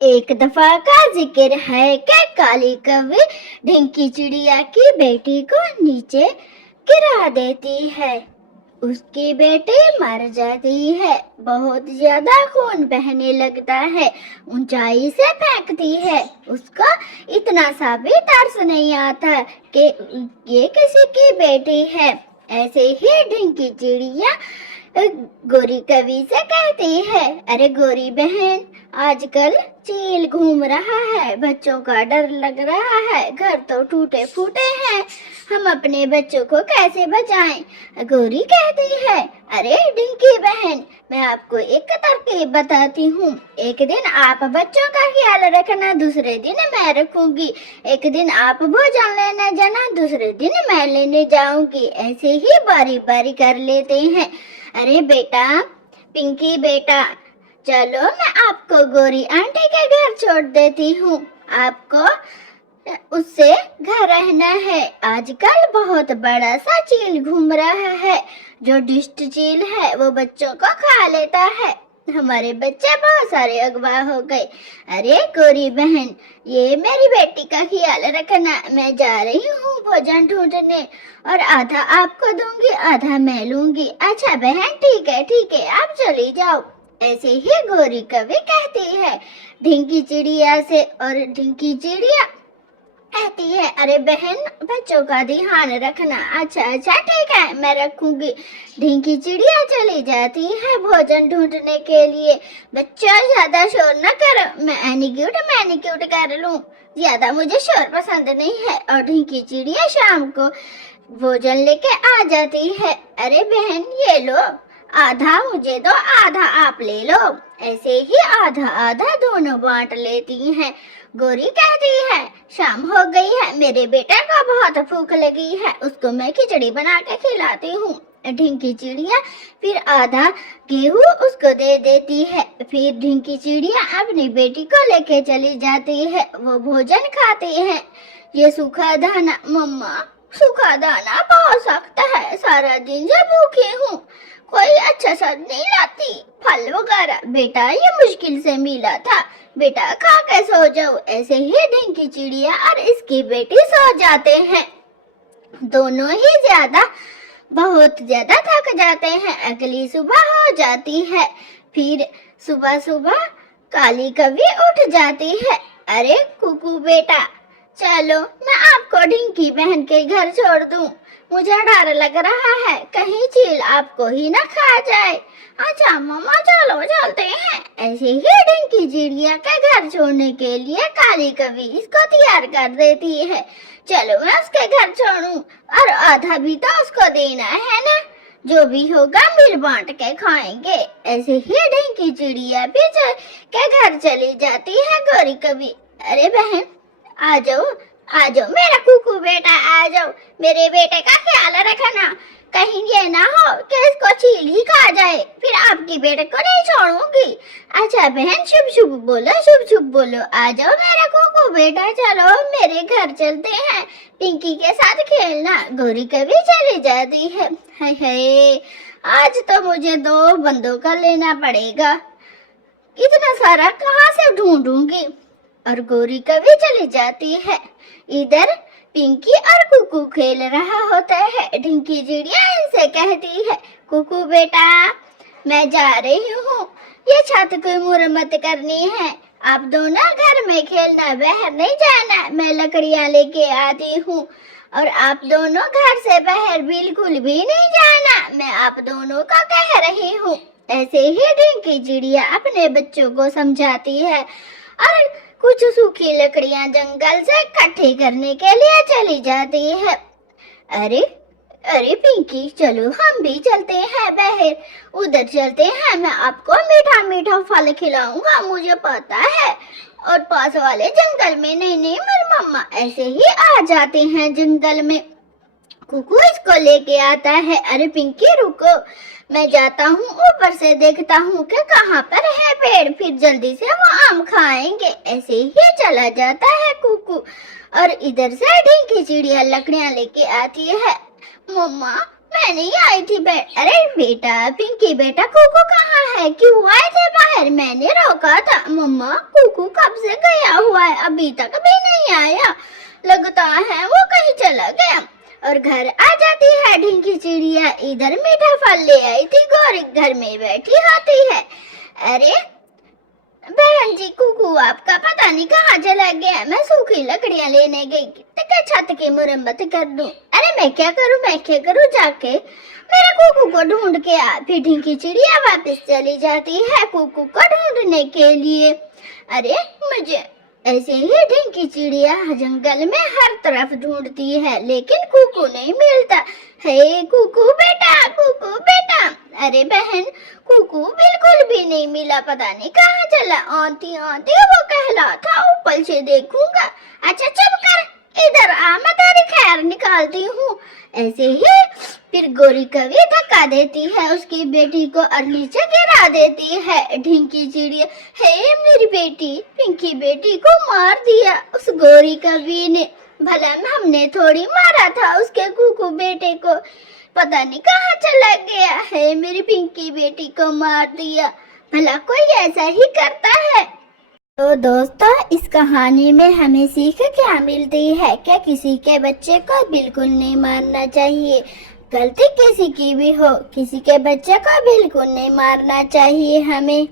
एक दफा का जिक्र है कि काली कौवे ढिंकी चिड़िया की बेटी को नीचे गिरा देती है। उसकी बेटी मर जाती है। बहुत ज्यादा खून बहने लगता है। ऊंचाई से फेंकती है। उसको इतना सा भी तरस नहीं आता कि ये किसी की बेटी है। ऐसे ही ढिंकी चिड़िया गोरी कवि से कहती है, अरे गोरी बहन, आजकल चील घूम रहा है, बच्चों का डर लग रहा है, घर तो टूटे फूटे हैं, हम अपने बच्चों को कैसे बचाएं? गोरी कहती है, अरे डिंकी बहन, मैं आपको एक तरकीब बताती हूँ। एक दिन आप बच्चों का ख्याल रखना, दूसरे दिन मैं रखूंगी। एक दिन आप भोजन लेने जाना, दूसरे दिन मैं लेने जाऊंगी। ऐसे ही बारी बारी कर लेते हैं। अरे बेटा, पिंकी बेटा, चलो मैं आपको गोरी आंटी के घर छोड़ देती हूँ। आपको उससे घर रहना है। आजकल बहुत बड़ा सा चील घूम रहा है। जो डिस्ट चील है वो बच्चों को खा लेता है। हमारे बच्चे बहुत सारे अगवा हो गए। अरे गोरी बहन, ये मेरी बेटी का ख्याल रखना। मैं जा रही हूँ भोजन ढूंढने, और आधा आपको दूंगी, आधा मैं लूंगी। अच्छा बहन, ठीक है, आप चली जाओ। ऐसे ही गोरी कवि कहती है ढिंकी चिड़िया से, और ढिंकी चिड़िया कहती है, अरे बहन, बच्चों का ध्यान रखना। अच्छा ठीक है, मैं रखूंगी। ढिंकी चिड़िया चली जाती है भोजन ढूंढने के लिए। बच्चा ज्यादा शोर न करो, मैं मैनिक्यूट कर लूं। ज्यादा मुझे शोर पसंद नहीं है। और ढिंकी चिड़िया शाम को भोजन लेके आ जाती है। अरे बहन, ये लो, आधा मुझे दो, आधा आप ले लो। ऐसे ही आधा आधा दोनों बांट लेती हैं। गोरी कहती है, शाम हो गई है, मेरे बेटे को बहुत भूख लगी है, उसको मैं खिचड़ी बना के खिलाती हूँ। ढिंकी चिड़िया फिर आधा गेहूं उसको दे देती है। फिर ढिंकी चिड़िया अपनी बेटी को लेके चली जाती है। वो भोजन खाती है। ये सूखा दाना, मम्मा, सूखा दाना बहुत सख्त है, सारा दिन से भूखी हूँ, कोई अच्छा सा नहीं लाती, फल वगैरह। बेटा, ये मुश्किल से मिला था, बेटा खा के सो जाओ। ऐसे ही ढिंकी चिड़िया और इसकी बेटी सो जाते हैं। दोनों ही बहुत ज्यादा थक जाते हैं। अगली सुबह हो जाती है। फिर सुबह सुबह काली कवि उठ जाती है। अरे कुकू बेटा, चलो मैं आपको ढिंकी बहन के घर छोड़ दूं। मुझे डर लग रहा है, कहीं चील आपको ही ना खा जाए। अच्छा मम्मा, चलो चलते हैं। ऐसे ही ढिंकी चिड़िया के घर छोड़ने के लिए काली कवि इसको तैयार कर देती है। चलो मैं उसके घर छोड़ूं, और आधा भी तो उसको देना है ना, जो भी होगा मिल बांट के खाएंगे। ऐसे ही ढिंकी चिड़िया भी के घर चली जाती है गोरी कवि। अरे बहन, आ जाओ मेरा कुकू बेटा, आ जाओ, मेरे बेटे का ख्याल रखना, कहीं ये ना हो कि इसको चील ही खा जाए, फिर आपकी बेटे को नहीं छोड़ूंगी। अच्छा बहन, शुभ शुभ बोलो, आ जाओ मेरा कुकू बेटा, चलो मेरे घर चलते हैं, पिंकी के साथ खेलना। गोरी कभी चली जाती है। हाय, आज तो मुझे 2 बंदों का लेना पड़ेगा, इतना सारा कहाँ से ढूंढूंगी। और गोरी कभी चली जाती है। इधर पिंकी और कुकू खेल रहा होता है। ढिंकी चिड़िया इनसे कहती है, कुकू बेटा, मैं जा रही हूँ, ये छत की मुरम्मत करनी है, आप दोनों घर में खेलना, बाहर नहीं जाना, मैं लकड़ियाँ लेके आती हूँ। और आप दोनों घर से बाहर बिल्कुल भी नहीं जाना, मैं आप दोनों का कह रही हूँ। ऐसे ही ढिंकी चिड़िया अपने बच्चों को समझाती है, और कुछ सूखी लकड़ियां जंगल से इकट्ठी करने के लिए चली जाती है। अरे अरे पिंकी, चलो हम भी चलते हैं बाहर, उधर चलते हैं, मैं आपको मीठा मीठा फल खिलाऊंगा, मुझे पता है। और पास वाले जंगल में, नहीं मेरी मम्मा ऐसे ही आ जाते हैं जंगल में। कुकू इसको लेके आता है। अरे पिंकी रुको, मैं जाता हूँ ऊपर से देखता हूँ कि कहाँ पर है पेड़, फिर जल्दी से वो आम खाएंगे। ऐसे ही चला जाता है कुकू। और इधर से ढिंकी चिड़िया लकड़ियाँ लेके आती है। मम्मा, मैं नहीं आई थी अरे बेटा, पिंकी बेटा, कुकू कहाँ है? क्यों आए थे बाहर? मैंने रोका था। मम्मा, कुकू कब से गया हुआ है, अभी तक भी नहीं आया। लगता है वो कहीं चला गया। और घर आ जाती है ढिंकी चिड़िया, इधर मीठा फल ले आई थी, गौरी घर में बैठी होती है। अरे बहन जी, कुकू आपका पता नहीं कहाँ चला गया। मैं सूखी लकड़ियां लेने गई तो क्या छत की मुरम्मत कर दूं? अरे मैं क्या करूं जाके? मेरे कुकू को ढूंढ के आ। फिर ढिंकी चिड़िया वापस चली जाती है कुकू को ढूंढने के लिए। अरे मुझे ऐसे ही ढिंकी चिड़िया जंगल में हर तरफ ढूंढती है, लेकिन कुकू नहीं मिलता। हे कुकू बेटा, कुकू बेटा। अरे बहन, कुकू बिल्कुल भी नहीं मिला, पता नहीं कहाँ चला। आंटी आंटी वो कहला था, ऊपर से देखूंगा। अच्छा चुप कर, इधर आ, मैं तेरी खैर निकालती हूँ। ऐसे ही फिर गोरी कभी धक्का देती है उसकी बेटी को और नीचे गिरा देती है ढिंकी चिड़िया। हे मेरी बेटी, पिंकी बेटी को मार दिया उस गोरी कवि ने। भला हमने थोड़ी मारा था उसके कुकू बेटे को, पता नहीं कहाँ चला गया है। मेरी पिंकी बेटी को मार दिया, भला कोई ऐसा ही करता है? तो दोस्तों, इस कहानी में हमें सीख क्या मिलती है? क्या किसी के बच्चे को बिल्कुल नहीं मारना चाहिए। गलती किसी की भी हो, किसी के बच्चे को बिल्कुल नहीं मारना चाहिए हमें।